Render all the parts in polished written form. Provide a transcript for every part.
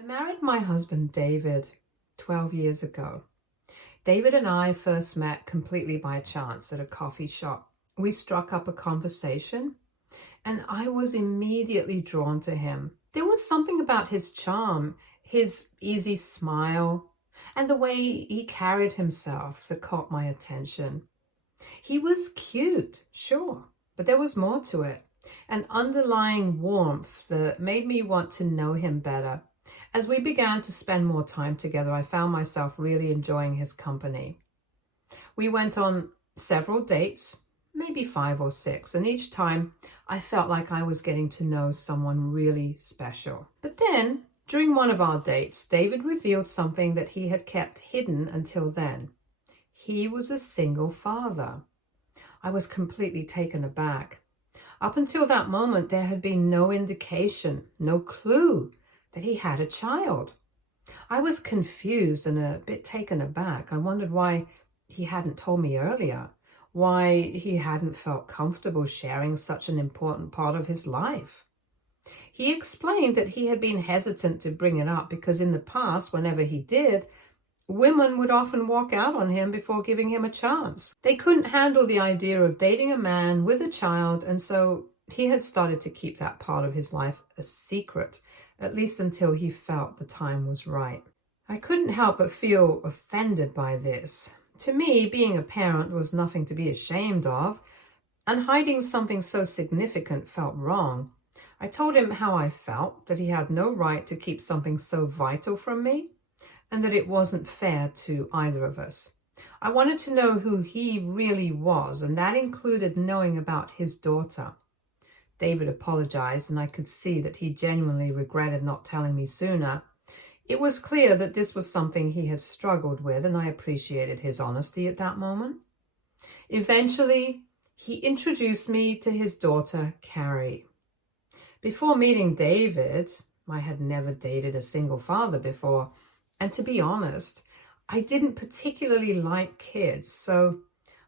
I married my husband David 12 years ago. David and I first met completely by chance at a coffee shop. We struck up a conversation and I was immediately drawn to him. There was something about his charm, his easy smile, and the way he carried himself that caught my attention. He was cute, sure, but there was more to it, an underlying warmth that made me want to know him better. As we began to spend more time together, I found myself really enjoying his company. We went on several dates, maybe 5 or 6, and each time I felt like I was getting to know someone really special. But then, during one of our dates, David revealed something that he had kept hidden until then. He was a single father. I was completely taken aback. Up until that moment, there had been no indication, no clue that he had a child. I was confused and a bit taken aback. I wondered why he hadn't told me earlier, why he hadn't felt comfortable sharing such an important part of his life. He explained that he had been hesitant to bring it up because in the past, whenever he did, women would often walk out on him before giving him a chance. They couldn't handle the idea of dating a man with a child, and so he had started to keep that part of his life a secret, at least until he felt the time was right. I couldn't help but feel offended by this. To me, being a parent was nothing to be ashamed of, and hiding something so significant felt wrong. I told him how I felt, that he had no right to keep something so vital from me, and that it wasn't fair to either of us. I wanted to know who he really was, and that included knowing about his daughter. David apologized, and I could see that he genuinely regretted not telling me sooner. It was clear that this was something he had struggled with, and I appreciated his honesty at that moment. Eventually, he introduced me to his daughter, Carrie. Before meeting David, I had never dated a single father before, and to be honest, I didn't particularly like kids, so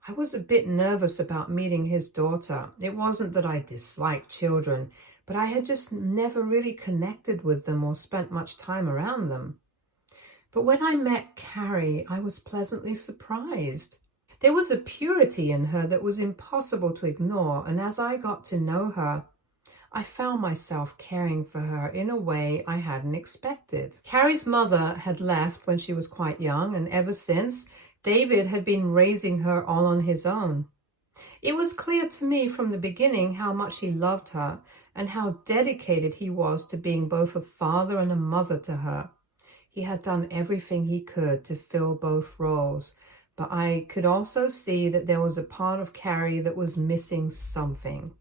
I was a bit nervous about meeting his daughter. It wasn't that I disliked children, but I had just never really connected with them or spent much time around them. But when I met Carrie, I was pleasantly surprised. There was a purity in her that was impossible to ignore, and as I got to know her, I found myself caring for her in a way I hadn't expected. Carrie's mother had left when she was quite young, and ever since, David had been raising her all on his own. It was clear to me from the beginning how much he loved her and how dedicated he was to being both a father and a mother to her. He had done everything he could to fill both roles, but I could also see that there was a part of Carrie that was missing something.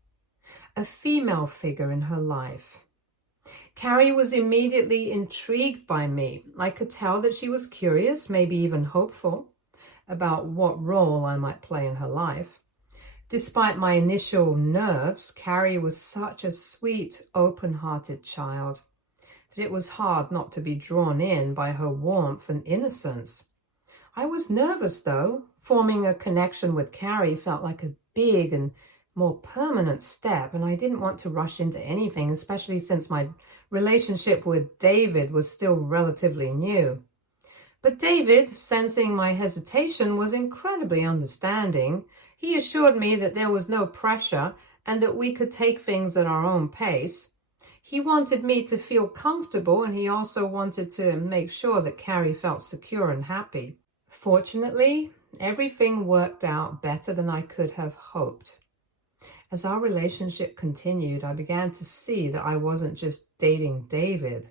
A female figure in her life. Carrie was immediately intrigued by me. I could tell that she was curious, maybe even hopeful, about what role I might play in her life. Despite my initial nerves, Carrie was such a sweet, open-hearted child that it was hard not to be drawn in by her warmth and innocence. I was nervous, though. Forming a connection with Carrie felt like a big and more permanent step, and I didn't want to rush into anything, especially since my relationship with David was still relatively new. But David, sensing my hesitation, was incredibly understanding. He assured me that there was no pressure and that we could take things at our own pace. He wanted me to feel comfortable, and he also wanted to make sure that Carrie felt secure and happy. Fortunately, everything worked out better than I could have hoped. As our relationship continued, I began to see that I wasn't just dating David.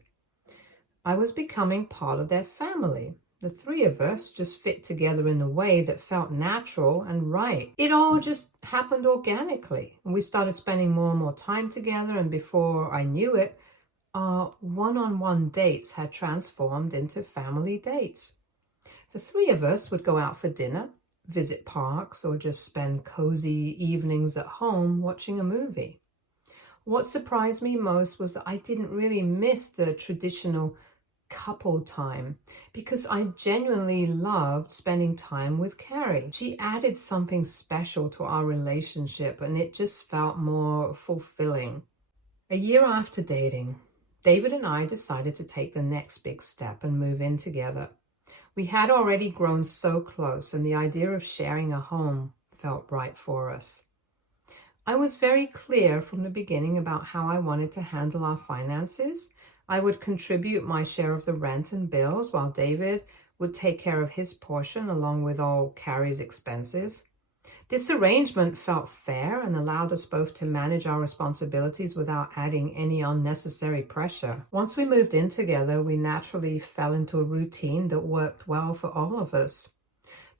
I was becoming part of their family. The three of us just fit together in a way that felt natural and right. It all just happened organically. And we started spending more and more time together, and before I knew it, our one-on-one dates had transformed into family dates. The three of us would go out for dinner, visit parks, or just spend cozy evenings at home watching a movie. What surprised me most was that I didn't really miss the traditional couple time because I genuinely loved spending time with Carrie. She added something special to our relationship, and it just felt more fulfilling. A year after dating, David and I decided to take the next big step and move in together. We had already grown so close, and the idea of sharing a home felt right for us. I was very clear from the beginning about how I wanted to handle our finances. I would contribute my share of the rent and bills, while David would take care of his portion along with all Carrie's expenses. This arrangement felt fair and allowed us both to manage our responsibilities without adding any unnecessary pressure. Once we moved in together, we naturally fell into a routine that worked well for all of us.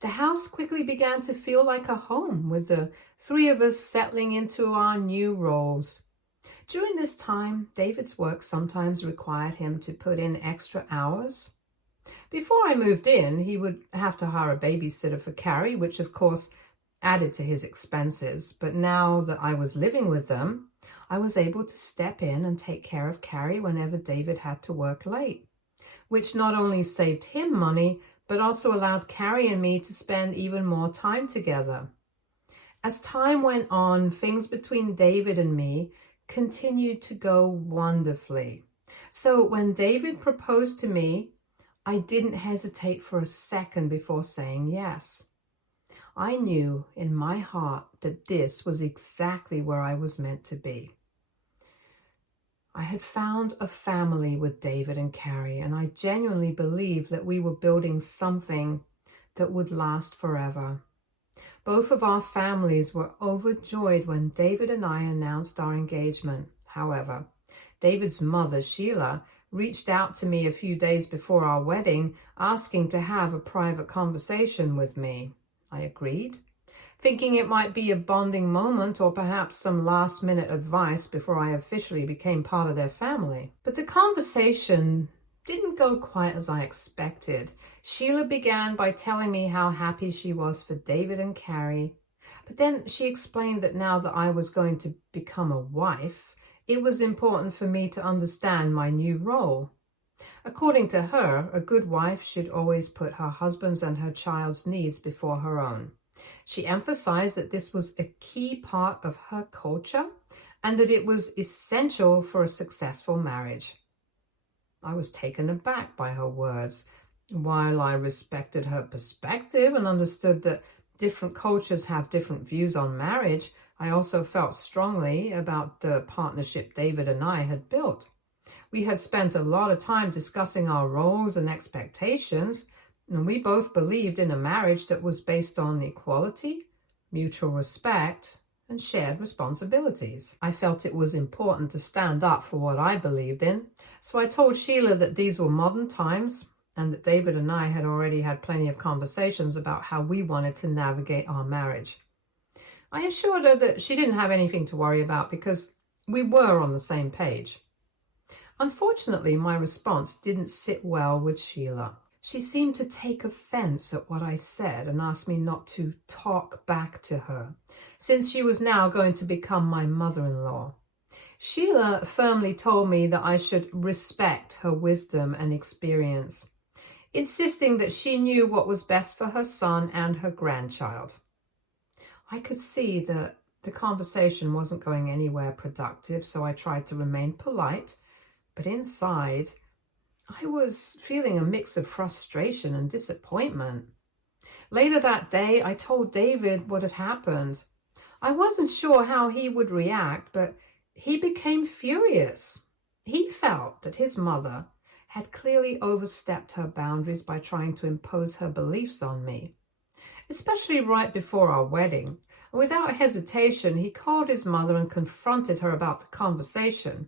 The house quickly began to feel like a home, with the three of us settling into our new roles. During this time, David's work sometimes required him to put in extra hours. Before I moved in, he would have to hire a babysitter for Carrie, which of course added to his expenses. But now that I was living with them, I was able to step in and take care of Carrie whenever David had to work late, which not only saved him money, but also allowed Carrie and me to spend even more time together. As time went on, things between David and me continued to go wonderfully. So when David proposed to me, I didn't hesitate for a second before saying yes. I knew in my heart that this was exactly where I was meant to be. I had found a family with David and Carrie, and I genuinely believed that we were building something that would last forever. Both of our families were overjoyed when David and I announced our engagement. However, David's mother, Sheila, reached out to me a few days before our wedding, asking to have a private conversation with me. I agreed, thinking it might be a bonding moment or perhaps some last-minute advice before I officially became part of their family. But the conversation didn't go quite as I expected. Sheila began by telling me how happy she was for David and Carrie, but then she explained that now that I was going to become a wife, it was important for me to understand my new role. According to her, a good wife should always put her husband's and her child's needs before her own. She emphasized that this was a key part of her culture and that it was essential for a successful marriage. I was taken aback by her words. While I respected her perspective and understood that different cultures have different views on marriage, I also felt strongly about the partnership David and I had built. We had spent a lot of time discussing our roles and expectations, and we both believed in a marriage that was based on equality, mutual respect, and shared responsibilities. I felt it was important to stand up for what I believed in, so I told Sheila that these were modern times and that David and I had already had plenty of conversations about how we wanted to navigate our marriage. I assured her that she didn't have anything to worry about because we were on the same page. Unfortunately, my response didn't sit well with Sheila. She seemed to take offense at what I said and asked me not to talk back to her, since she was now going to become my mother-in-law. Sheila firmly told me that I should respect her wisdom and experience, insisting that she knew what was best for her son and her grandchild. I could see that the conversation wasn't going anywhere productive, so I tried to remain polite, but inside, I was feeling a mix of frustration and disappointment. Later that day, I told David what had happened. I wasn't sure how he would react, but he became furious. He felt that his mother had clearly overstepped her boundaries by trying to impose her beliefs on me, especially right before our wedding. Without hesitation, he called his mother and confronted her about the conversation.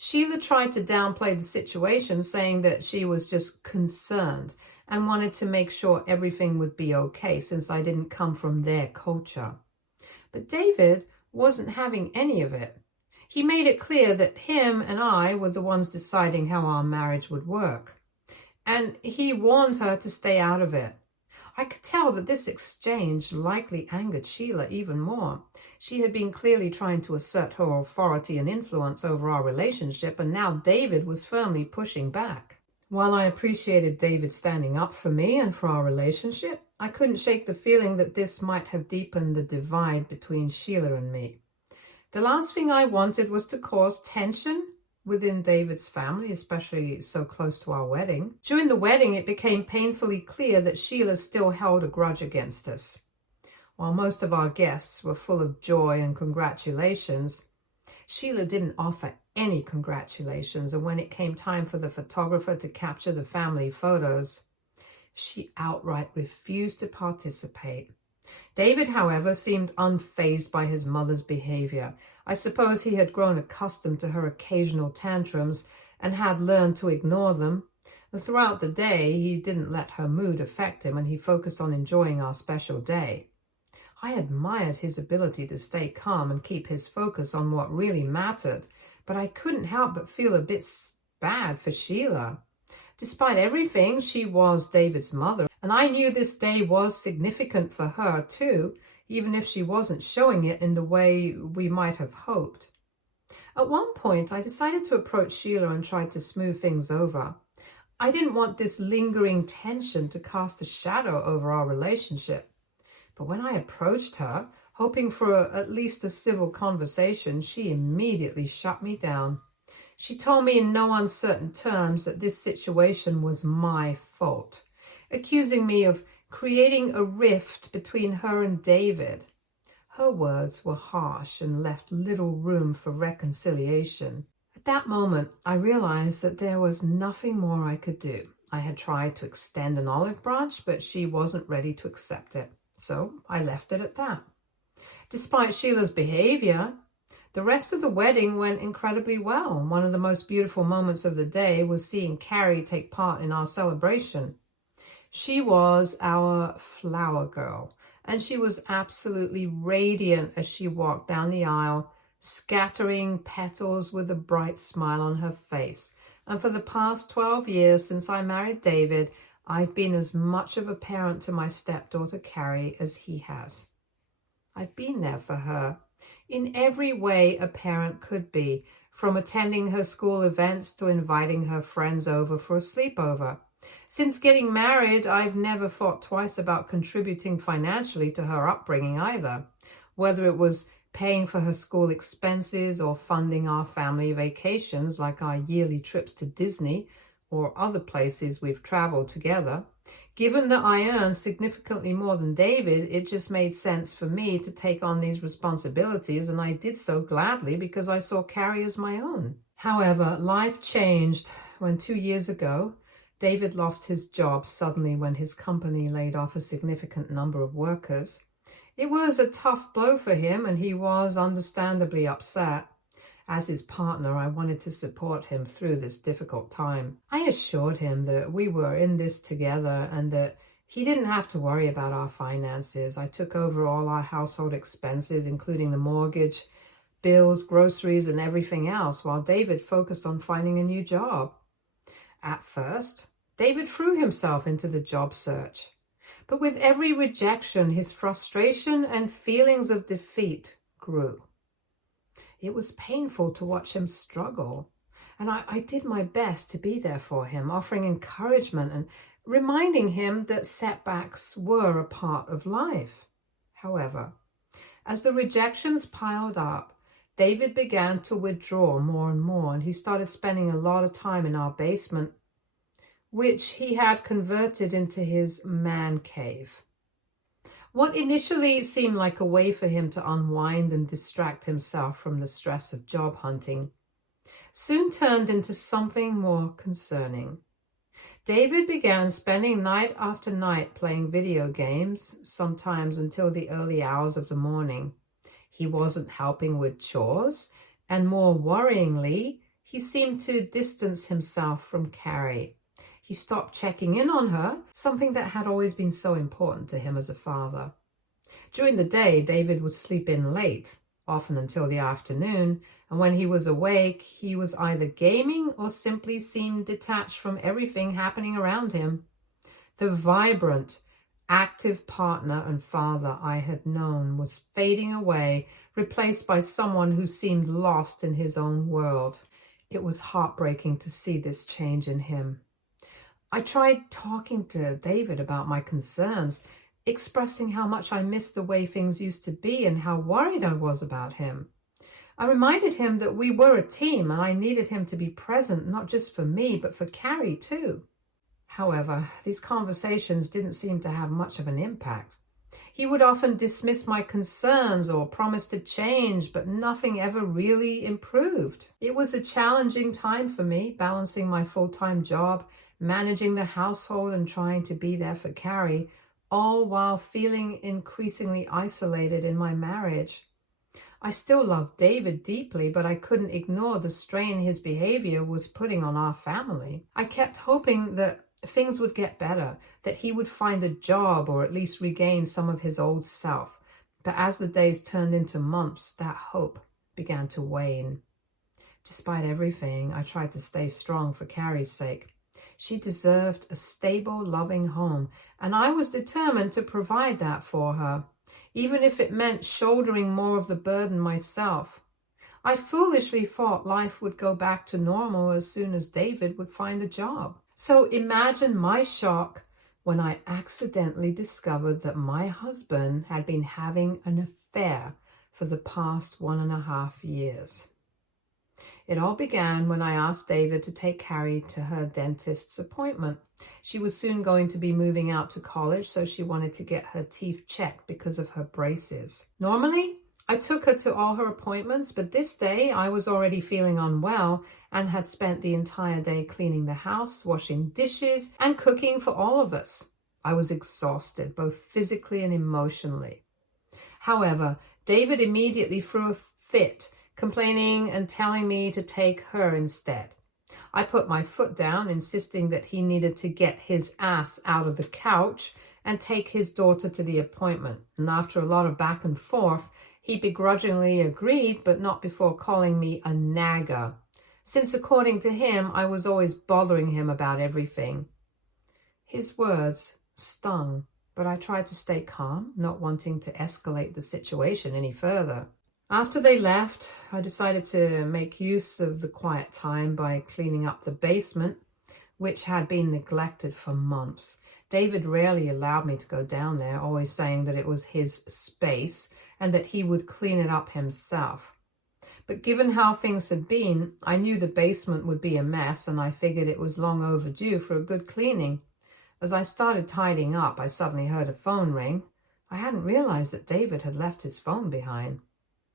Sheila tried to downplay the situation, saying that she was just concerned and wanted to make sure everything would be okay since I didn't come from their culture. But David wasn't having any of it. He made it clear that him and I were the ones deciding how our marriage would work, and he warned her to stay out of it. I could tell that this exchange likely angered Sheila even more. She had been clearly trying to assert her authority and influence over our relationship, and now David was firmly pushing back. While I appreciated David standing up for me and for our relationship, I couldn't shake the feeling that this might have deepened the divide between Sheila and me. The last thing I wanted was to cause tension within David's family, especially so close to our wedding. During the wedding, it became painfully clear that Sheila still held a grudge against us. While most of our guests were full of joy and congratulations, Sheila didn't offer any congratulations, and when it came time for the photographer to capture the family photos, she outright refused to participate. David, however, seemed unfazed by his mother's behavior. I suppose he had grown accustomed to her occasional tantrums and had learned to ignore them. And throughout the day, he didn't let her mood affect him, and he focused on enjoying our special day. I admired his ability to stay calm and keep his focus on what really mattered, but I couldn't help but feel a bit bad for Sheila. Despite everything, she was David's mother, and I knew this day was significant for her too, even if she wasn't showing it in the way we might have hoped. At one point, I decided to approach Sheila and try to smooth things over. I didn't want this lingering tension to cast a shadow over our relationship. But when I approached her, hoping for at least a civil conversation, she immediately shut me down. She told me in no uncertain terms that this situation was my fault, accusing me of creating a rift between her and David. Her words were harsh and left little room for reconciliation. At that moment, I realized that there was nothing more I could do. I had tried to extend an olive branch, but she wasn't ready to accept it. So I left it at that. Despite Sheila's behavior, the rest of the wedding went incredibly well. One of the most beautiful moments of the day was seeing Carrie take part in our celebration. She was our flower girl, and she was absolutely radiant as she walked down the aisle, scattering petals with a bright smile on her face. And for the past 12 years since I married David, I've been as much of a parent to my stepdaughter Carrie as he has. I've been there for her in every way a parent could be, from attending her school events to inviting her friends over for a sleepover. Since getting married, I've never thought twice about contributing financially to her upbringing either, whether it was paying for her school expenses or funding our family vacations like our yearly trips to Disney or other places we've traveled together. Given that I earn significantly more than David, it just made sense for me to take on these responsibilities, and I did so gladly because I saw Carrie as my own. However, life changed when 2 years ago, David lost his job suddenly when his company laid off a significant number of workers. It was a tough blow for him, and he was understandably upset. As his partner, I wanted to support him through this difficult time. I assured him that we were in this together and that he didn't have to worry about our finances. I took over all our household expenses, including the mortgage, bills, groceries, and everything else, while David focused on finding a new job. At first, David threw himself into the job search. But with every rejection, his frustration and feelings of defeat grew. It was painful to watch him struggle, and I did my best to be there for him, offering encouragement and reminding him that setbacks were a part of life. However, as the rejections piled up, David began to withdraw more and more, and he started spending a lot of time in our basement, which he had converted into his man cave. What initially seemed like a way for him to unwind and distract himself from the stress of job hunting soon turned into something more concerning. David began spending night after night playing video games, sometimes until the early hours of the morning. He wasn't helping with chores, and more worryingly, he seemed to distance himself from Carrie. He stopped checking in on her, something that had always been so important to him as a father. During the day, David would sleep in late, often until the afternoon, and when he was awake, he was either gaming or simply seemed detached from everything happening around him. The vibrant, active partner and father I had known was fading away, replaced by someone who seemed lost in his own world. It was heartbreaking to see this change in him. I tried talking to David about my concerns, expressing how much I missed the way things used to be and how worried I was about him. I reminded him that we were a team and I needed him to be present, not just for me, but for Carrie too. However, these conversations didn't seem to have much of an impact. He would often dismiss my concerns or promise to change, but nothing ever really improved. It was a challenging time for me, balancing my full-time job, managing the household, and trying to be there for Carrie, all while feeling increasingly isolated in my marriage. I still loved David deeply, but I couldn't ignore the strain his behavior was putting on our family. I kept hoping that things would get better, that he would find a job or at least regain some of his old self. But as the days turned into months, that hope began to wane. Despite everything, I tried to stay strong for Carrie's sake. She deserved a stable, loving home, and I was determined to provide that for her, even if it meant shouldering more of the burden myself. I foolishly thought life would go back to normal as soon as David would find a job. So imagine my shock when I accidentally discovered that my husband had been having an affair for the past 1.5 years. It all began when I asked David to take Carrie to her dentist's appointment. She was soon going to be moving out to college, so she wanted to get her teeth checked because of her braces. Normally, I took her to all her appointments, but this day I was already feeling unwell and had spent the entire day cleaning the house, washing dishes, and cooking for all of us. I was exhausted, both physically and emotionally. However, David immediately threw a fit, complaining and telling me to take her instead. I put my foot down, insisting that he needed to get his ass out of the couch and take his daughter to the appointment. And after a lot of back and forth, he begrudgingly agreed, but not before calling me a nagger, since according to him, I was always bothering him about everything. His words stung, but I tried to stay calm, not wanting to escalate the situation any further. After they left, I decided to make use of the quiet time by cleaning up the basement, which had been neglected for months. David rarely allowed me to go down there, always saying that it was his space and that he would clean it up himself. But given how things had been, I knew the basement would be a mess, and I figured it was long overdue for a good cleaning. As I started tidying up, I suddenly heard a phone ring. I hadn't realized that David had left his phone behind.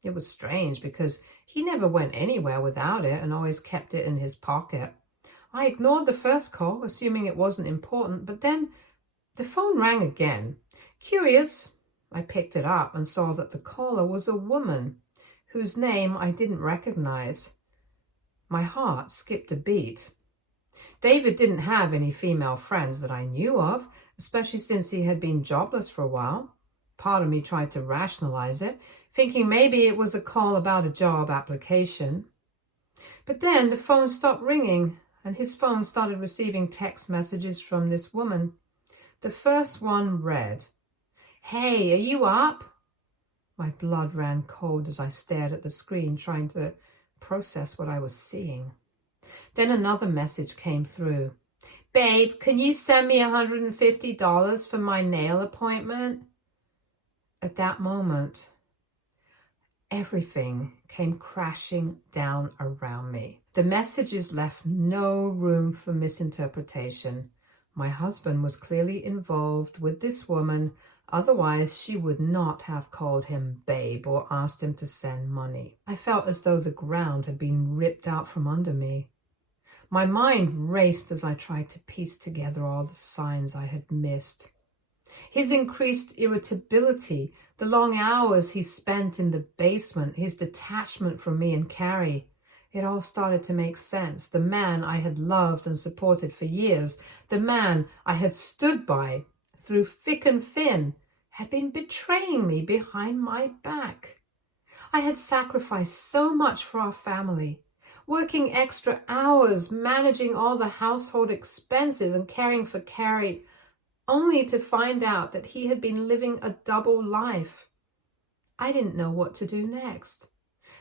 It was strange because he never went anywhere without it and always kept it in his pocket. I ignored the first call, assuming it wasn't important, but then the phone rang again. Curious, I picked it up and saw that the caller was a woman whose name I didn't recognize. My heart skipped a beat. David didn't have any female friends that I knew of, especially since he had been jobless for a while. Part of me tried to rationalize it, thinking maybe it was a call about a job application. But then the phone stopped ringing, and his phone started receiving text messages from this woman. The first one read, "Hey, are you up?" My blood ran cold as I stared at the screen, trying to process what I was seeing. Then another message came through. "Babe, can you send me $150 for my nail appointment?" At that moment, everything came crashing down around me. The messages left no room for misinterpretation. My husband was clearly involved with this woman, otherwise she would not have called him babe or asked him to send money. I felt as though the ground had been ripped out from under me. My mind raced as I tried to piece together all the signs I had missed. His increased irritability, the long hours he spent in the basement, his detachment from me and Carrie. It all started to make sense. The man I had loved and supported for years, the man I had stood by through thick and thin, had been betraying me behind my back. I had sacrificed so much for our family, working extra hours, managing all the household expenses and caring for Carrie, only to find out that he had been living a double life. I didn't know what to do next.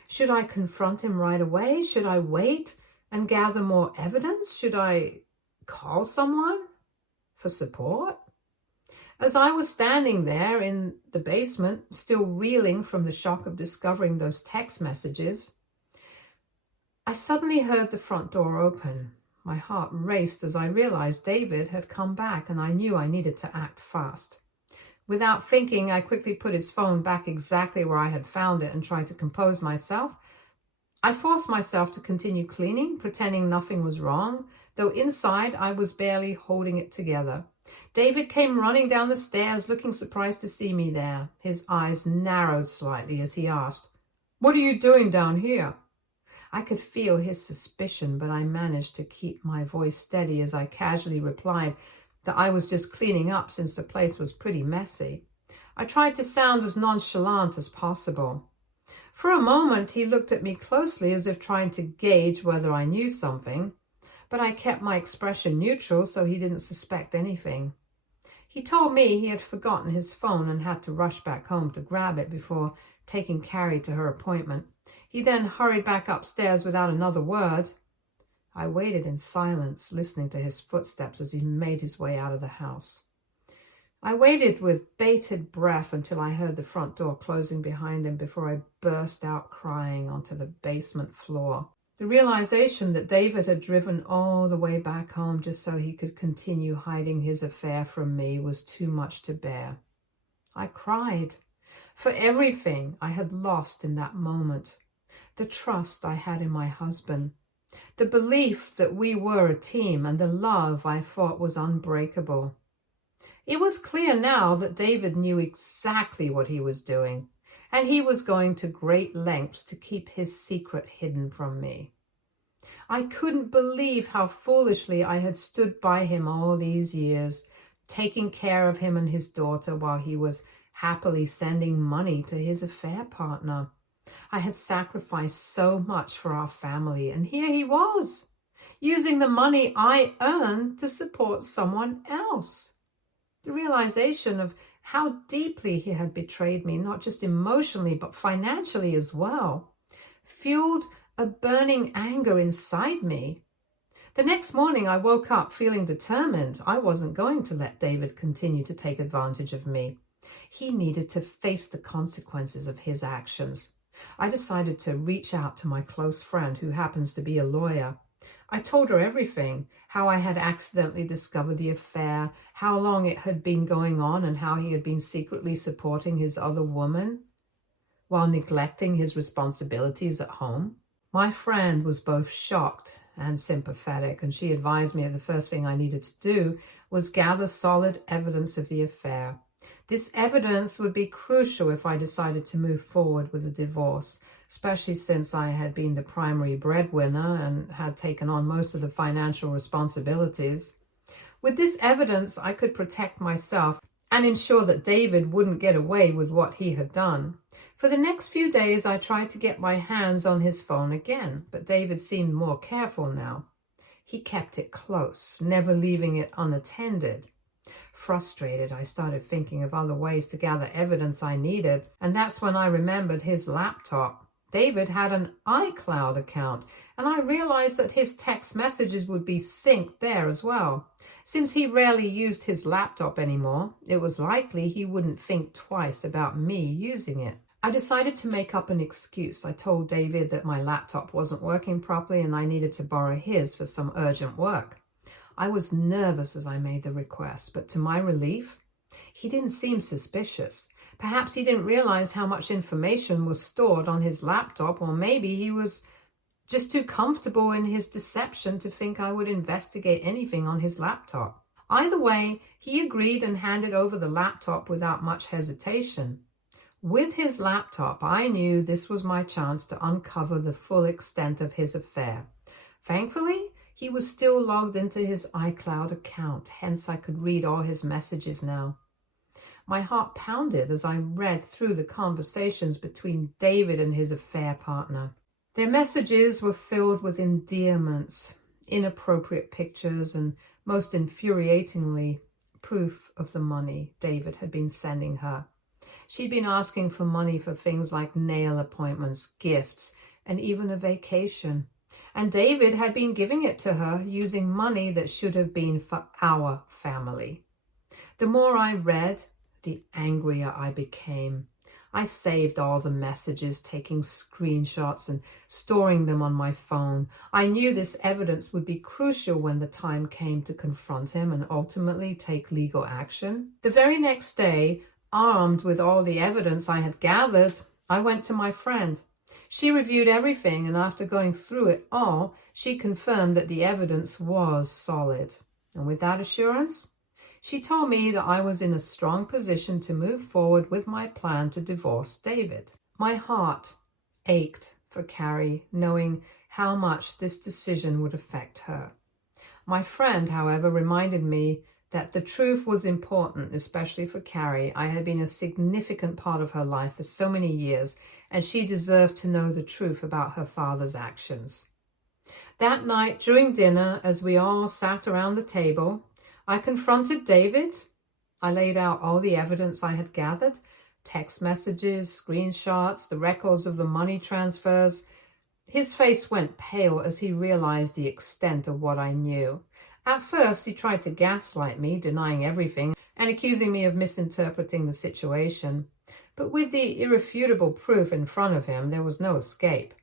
Should I confront him right away? Should I wait and gather more evidence? Should I call someone for support? As I was standing there in the basement, still reeling from the shock of discovering those text messages, I suddenly heard the front door open. My heart raced as I realized David had come back, and I knew I needed to act fast. Without thinking, I quickly put his phone back exactly where I had found it and tried to compose myself. I forced myself to continue cleaning, pretending nothing was wrong, though inside I was barely holding it together. David came running down the stairs, looking surprised to see me there. His eyes narrowed slightly as he asked, "What are you doing down here?" I could feel his suspicion, but I managed to keep my voice steady as I casually replied that I was just cleaning up since the place was pretty messy. I tried to sound as nonchalant as possible. For a moment, he looked at me closely as if trying to gauge whether I knew something, but I kept my expression neutral so he didn't suspect anything. He told me he had forgotten his phone and had to rush back home to grab it before taking Carrie to her appointment. He then hurried back upstairs without another word. I waited in silence, listening to his footsteps as he made his way out of the house. I waited with bated breath until I heard the front door closing behind him before I burst out crying onto the basement floor. The realization that David had driven all the way back home just so he could continue hiding his affair from me was too much to bear. I cried for everything I had lost in that moment. The trust I had in my husband, the belief that we were a team, and the love I thought was unbreakable. It was clear now that David knew exactly what he was doing, and he was going to great lengths to keep his secret hidden from me. I couldn't believe how foolishly I had stood by him all these years, taking care of him and his daughter while he was happily sending money to his affair partner. I had sacrificed so much for our family, and here he was, using the money I earned to support someone else. The realization of how deeply he had betrayed me, not just emotionally, but financially as well, fueled a burning anger inside me. The next morning, I woke up feeling determined. I wasn't going to let David continue to take advantage of me. He needed to face the consequences of his actions. I decided to reach out to my close friend, who happens to be a lawyer. I told her everything, how I had accidentally discovered the affair, how long it had been going on, and how he had been secretly supporting his other woman while neglecting his responsibilities at home. My friend was both shocked and sympathetic, and she advised me that the first thing I needed to do was gather solid evidence of the affair. This evidence would be crucial if I decided to move forward with a divorce, especially since I had been the primary breadwinner and had taken on most of the financial responsibilities. With this evidence, I could protect myself and ensure that David wouldn't get away with what he had done. For the next few days, I tried to get my hands on his phone again, but David seemed more careful now. He kept it close, never leaving it unattended. Frustrated, I started thinking of other ways to gather evidence I needed, and that's when I remembered his laptop. David had an iCloud account, and I realized that his text messages would be synced there as well. Since he rarely used his laptop anymore, it was likely he wouldn't think twice about me using it. I decided to make up an excuse. I told David that my laptop wasn't working properly and I needed to borrow his for some urgent work. I was nervous as I made the request, but to my relief, he didn't seem suspicious. Perhaps he didn't realize how much information was stored on his laptop, or maybe he was just too comfortable in his deception to think I would investigate anything on his laptop. Either way, he agreed and handed over the laptop without much hesitation. With his laptop, I knew this was my chance to uncover the full extent of his affair. Thankfully, he was still logged into his iCloud account, hence I could read all his messages now. My heart pounded as I read through the conversations between David and his affair partner. Their messages were filled with endearments, inappropriate pictures, and most infuriatingly, proof of the money David had been sending her. She'd been asking for money for things like nail appointments, gifts, and even a vacation. And David had been giving it to her using money that should have been for our family. The more I read, the angrier I became. I saved all the messages, taking screenshots and storing them on my phone. I knew this evidence would be crucial when the time came to confront him and ultimately take legal action. The very next day, armed with all the evidence I had gathered, I went to my friend. She reviewed everything, and after going through it all, she confirmed that the evidence was solid. And with that assurance, she told me that I was in a strong position to move forward with my plan to divorce David. My heart ached for Carrie, knowing how much this decision would affect her. My friend, however, reminded me that the truth was important, especially for Carrie. I had been a significant part of her life for so many years, and she deserved to know the truth about her father's actions. That night, during dinner, as we all sat around the table, I confronted David. I laid out all the evidence I had gathered, text messages, screenshots, the records of the money transfers. His face went pale as he realized the extent of what I knew. At first, he tried to gaslight me, denying everything and accusing me of misinterpreting the situation. But with the irrefutable proof in front of him, there was no escape.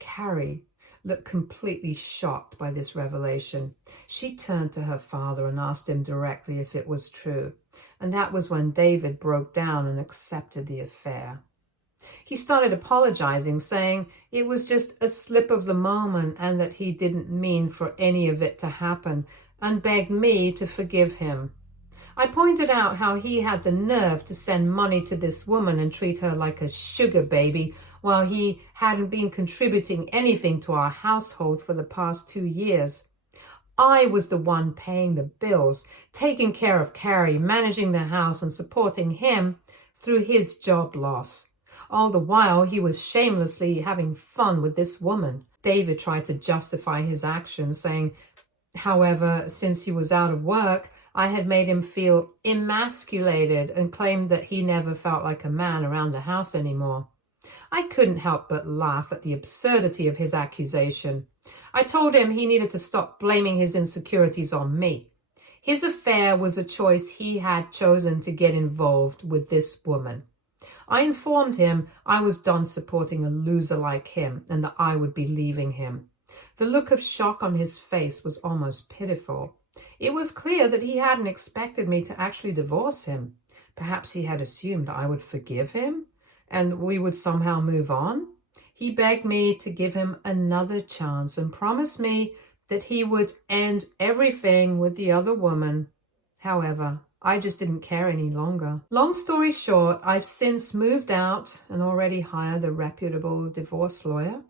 Carrie looked completely shocked by this revelation. She turned to her father and asked him directly if it was true. And that was when David broke down and accepted the affair. He started apologizing, saying it was just a slip of the moment and that he didn't mean for any of it to happen, and begged me to forgive him. I pointed out how he had the nerve to send money to this woman and treat her like a sugar baby while he hadn't been contributing anything to our household for the past 2 years. I was the one paying the bills, taking care of Carrie, managing the house, and supporting him through his job loss. All the while, he was shamelessly having fun with this woman. David tried to justify his actions, saying, however, since he was out of work, I had made him feel emasculated, and claimed that he never felt like a man around the house anymore. I couldn't help but laugh at the absurdity of his accusation. I told him he needed to stop blaming his insecurities on me. His affair was a choice he had chosen to get involved with this woman. I informed him I was done supporting a loser like him and that I would be leaving him. The look of shock on his face was almost pitiful. It was clear that he hadn't expected me to actually divorce him. Perhaps he had assumed that I would forgive him and we would somehow move on. He begged me to give him another chance and promised me that he would end everything with the other woman. However, I just didn't care any longer. Long story short, I've since moved out and already hired a reputable divorce lawyer,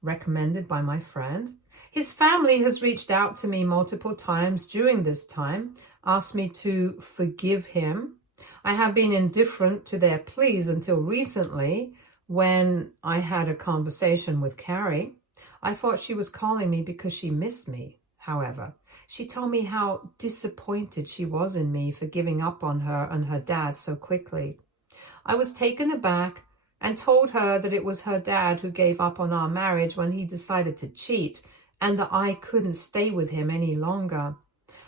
recommended by my friend. His family has reached out to me multiple times during this time, asked me to forgive him. I have been indifferent to their pleas until recently, when I had a conversation with Carrie. I thought she was calling me because she missed me. However, she told me how disappointed she was in me for giving up on her and her dad so quickly. I was taken aback and told her that it was her dad who gave up on our marriage when he decided to cheat, and that I couldn't stay with him any longer.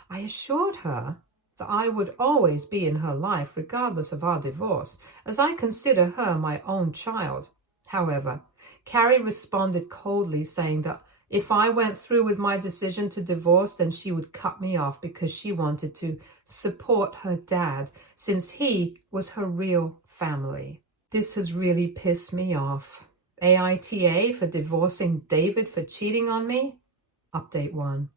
I assured her that I would always be in her life regardless of our divorce, as I consider her my own child. However, Carrie responded coldly, saying that if I went through with my decision to divorce, then she would cut me off because she wanted to support her dad, since he was her real family. This has really pissed me off. AITA for divorcing David for cheating on me? Update 1.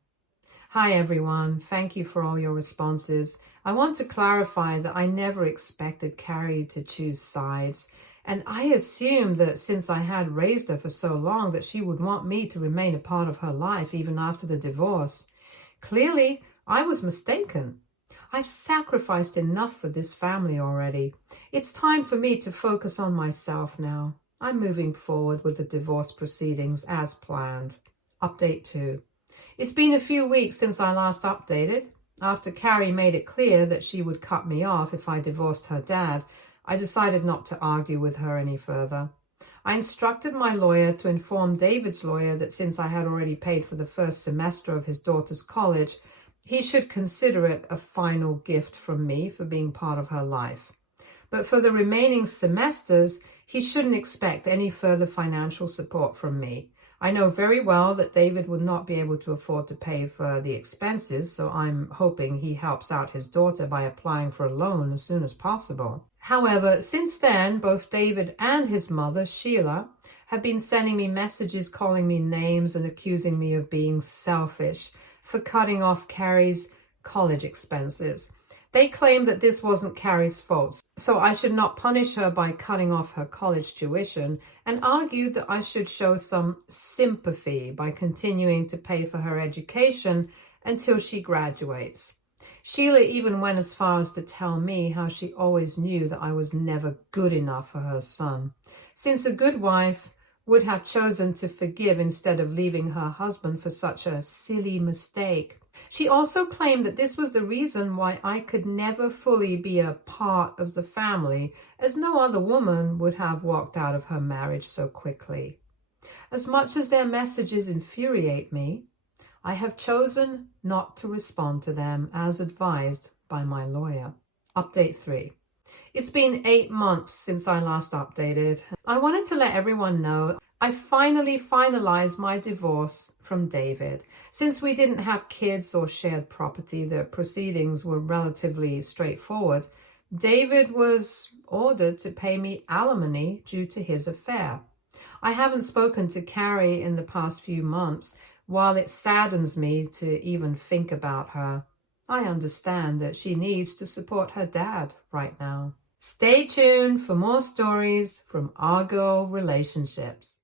Hi everyone, thank you for all your responses. I want to clarify that I never expected Carrie to choose sides, and I assumed that since I had raised her for so long that she would want me to remain a part of her life even after the divorce. Clearly, I was mistaken. I've sacrificed enough for this family already. It's time for me to focus on myself now. I'm moving forward with the divorce proceedings as planned. Update 2. It's been a few weeks since I last updated. After Carrie made it clear that she would cut me off if I divorced her dad, I decided not to argue with her any further. I instructed my lawyer to inform David's lawyer that since I had already paid for the first semester of his daughter's college, he should consider it a final gift from me for being part of her life. But for the remaining semesters, he shouldn't expect any further financial support from me. I know very well that David would not be able to afford to pay for the expenses, so I'm hoping he helps out his daughter by applying for a loan as soon as possible. However, since then, both David and his mother, Sheila, have been sending me messages, calling me names, and accusing me of being selfish for cutting off Carrie's college expenses. They claim that this wasn't Carrie's fault, so I should not punish her by cutting off her college tuition, and argued that I should show some sympathy by continuing to pay for her education until she graduates. Sheila even went as far as to tell me how she always knew that I was never good enough for her son, since a good wife would have chosen to forgive instead of leaving her husband for such a silly mistake. She also claimed that this was the reason why I could never fully be a part of the family, as no other woman would have walked out of her marriage so quickly. As much as their messages infuriate me, I have chosen not to respond to them as advised by my lawyer. Update 3. It's been 8 months since I last updated. I wanted to let everyone know I finally finalized my divorce from David. Since we didn't have kids or shared property, the proceedings were relatively straightforward. David was ordered to pay me alimony due to his affair. I haven't spoken to Carrie in the past few months. While it saddens me to even think about her, I understand that she needs to support her dad right now. Stay tuned for more stories from our girl relationships.